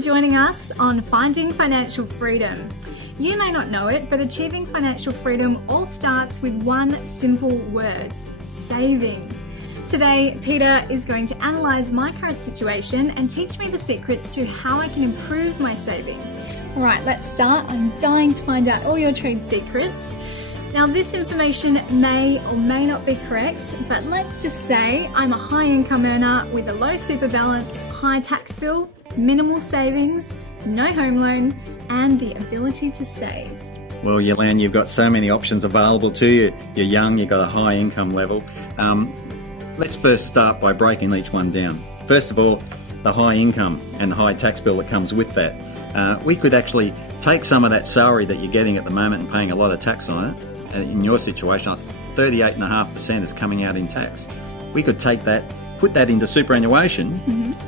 for joining us on Finding Financial Freedom. You may not know it, but achieving financial freedom all starts with one simple word: saving. Today, Peter is going to analyse my current situation and teach me the secrets to how I can improve my saving. All right, let's start. I'm dying to find out all your trade secrets. Now, this information may or may not be correct, but let's just say I'm a high income earner with a low super balance, high tax bill, minimal savings, no home loan, and the ability to save. Well, Iolande, you've got so many options available to you. You're young, you've got a high income level. Let's first start by breaking each one down. First of all, the high income and the high tax bill that comes with that. We could actually take some of that salary that you're getting at the moment and paying a lot of tax on it. In your situation, 38.5% is coming out in tax. We could take that, put that into superannuation,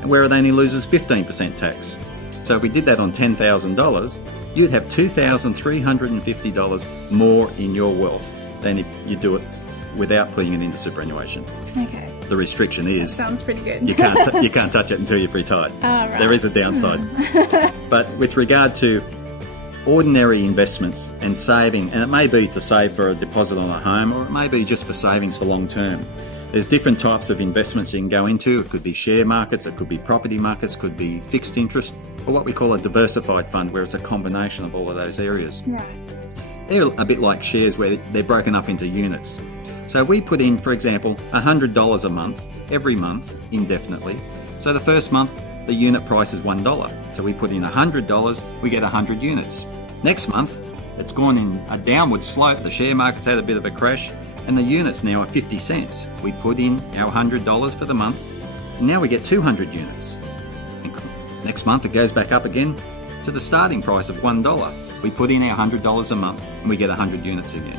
where it only loses 15% tax. So if we did that on $10,000, you'd have $2,350 more in your wealth than if you do it without putting it into superannuation. Okay. The restriction is That sounds pretty good. you can't touch it until you've retired. Right. There is a downside. But with regard to ordinary investments and saving, and it may be to save for a deposit on a home, or it may be just for savings for long term. There's different types of investments you can go into. It could be share markets, it could be property markets, it could be fixed interest, or what we call a diversified fund, where it's a combination of all of those areas. Right. They're a bit like shares where they're broken up into units. So we put in, for example, $100 a month, every month, indefinitely. So the first month, the unit price is $1. So we put in $100, we get 100 units. Next month, it's gone in a downward slope. The share market's had a bit of a crash, and the units now are 50 cents. We put in our $100 for the month, and now we get 200 units. And next month, it goes back up again to the starting price of $1. We put in our $100 a month, and we get 100 units again.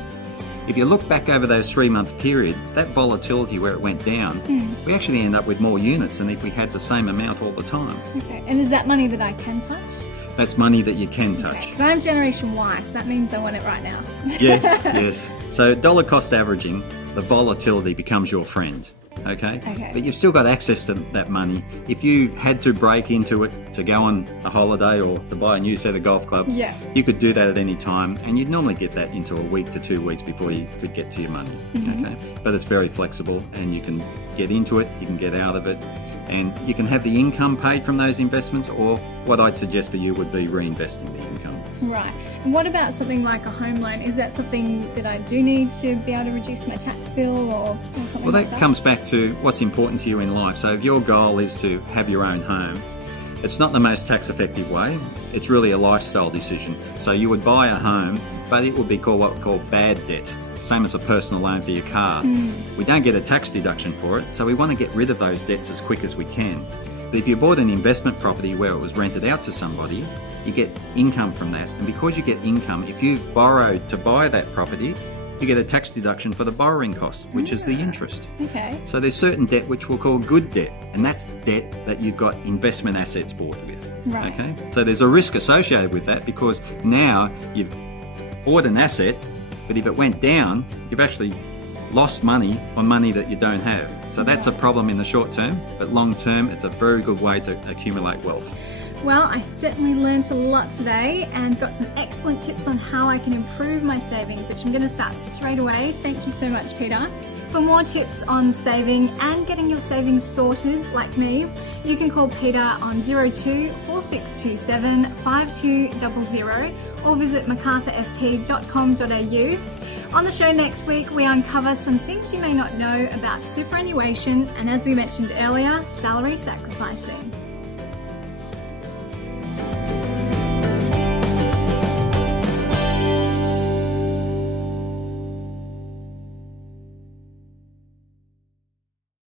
If you look back over those 3-month period, that volatility where it went down, we actually end up with more units than if we had the same amount all the time. Okay. And is that money that I can touch? That's money that you can touch. Because I'm Generation Y, so that means I want it right now. Yes, yes. So dollar cost averaging, the volatility becomes your friend. Okay? But you've still got access to that money. If you had to break into it to go on a holiday or to buy a new set of golf clubs, you could do that at any time, and you'd normally get that into a week to 2 weeks before you could get to your money. Okay? But it's very flexible, and you can get into it, you can get out of it, and you can have the income paid from those investments, or what I'd suggest for you would be reinvesting the income. Right. And what about something like a home loan? Is that something that I do need to be able to reduce my tax bill or something Well, like that? that comes back to what's important to you in life. So if your goal is to have your own home, it's not the most tax effective way. It's really a lifestyle decision. So you would buy a home, but it would be called what we call bad debt. Same as a personal loan for your car. We don't get a tax deduction for it, so we want to get rid of those debts as quick as we can. But if you bought an investment property where it was rented out to somebody, you get income from that. And because you get income, if you borrowed to buy that property, you get a tax deduction for the borrowing cost, which is the interest. Okay. So there's certain debt which we'll call good debt, and that's debt that you've got investment assets bought with. Right. Okay. So there's a risk associated with that, because now you've bought an asset, but if it went down, you've actually lost money on money that you don't have. So that's a problem in the short term, but long term, it's a very good way to accumulate wealth. Well, I certainly learnt a lot today and got some excellent tips on how I can improve my savings, which I'm going to start straight away. Thank you so much, Peter. For more tips on saving and getting your savings sorted like me, you can call Peter on 02 4627 5200 or visit macarthurfp.com.au. On the show next week, we uncover some things you may not know about superannuation and, as we mentioned earlier, salary sacrificing.